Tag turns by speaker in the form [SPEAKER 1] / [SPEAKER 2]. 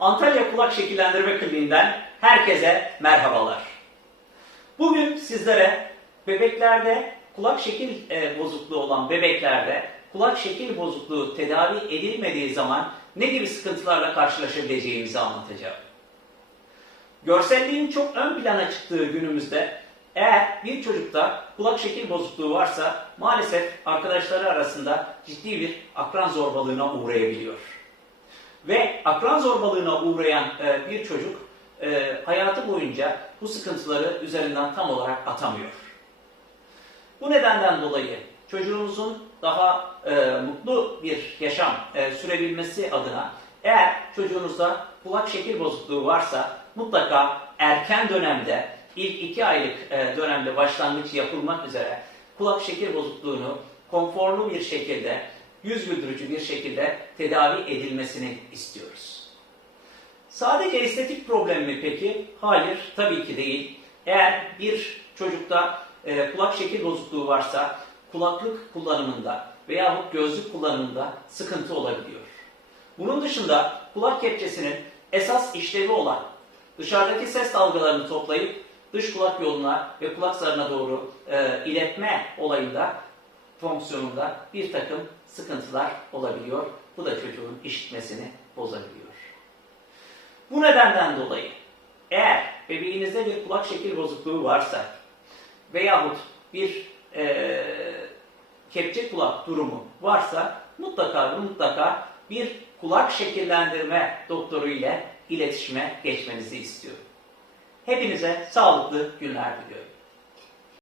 [SPEAKER 1] Antalya Kulak Şekillendirme Kliniğinden herkese merhabalar. Bugün sizlere bebeklerde kulak şekil e, bozukluğu olan bebeklerde kulak şekil bozukluğu tedavi edilmediği zaman ne gibi sıkıntılarla karşılaşabileceğimizi anlatacağım. Görselliğin çok ön plana çıktığı günümüzde eğer bir çocukta kulak şekil bozukluğu varsa maalesef arkadaşları arasında ciddi bir akran zorbalığına uğrayabiliyor. Ve akran zorbalığına uğrayan e, bir çocuk e, hayatı boyunca bu sıkıntıları üzerinden tam olarak atamıyor. Bu nedenden dolayı çocuğunuzun daha e, mutlu bir yaşam e, sürebilmesi adına eğer çocuğunuzda kulak şekil bozukluğu varsa mutlaka erken dönemde ilk iki aylık e, dönemde başlangıç yapılmak üzere kulak şekil bozukluğunu konforlu bir şekilde yüz güldürücü bir şekilde tedavi edilmesini istiyoruz. Sadece estetik problem mi peki? Hayır, tabii ki değil. Eğer bir çocukta e, kulak şekil bozukluğu varsa kulaklık kullanımında veyahut gözlük kullanımında sıkıntı olabiliyor. Bunun dışında kulak kepçesinin esas işlevi olan dışarıdaki ses dalgalarını toplayıp dış kulak yoluna ve kulak zarına doğru e, iletme olayında fonksiyonunda bir takım sıkıntılar olabiliyor. Bu da çocuğun işitmesini bozabiliyor. Bu nedenden dolayı eğer bebeğinizde bir kulak şekil bozukluğu varsa veyahut bir e, kepçe kulak durumu varsa mutlaka mutlaka bir kulak şekillendirme doktoru ile iletişime geçmenizi istiyorum. Hepinize sağlıklı günler diliyorum.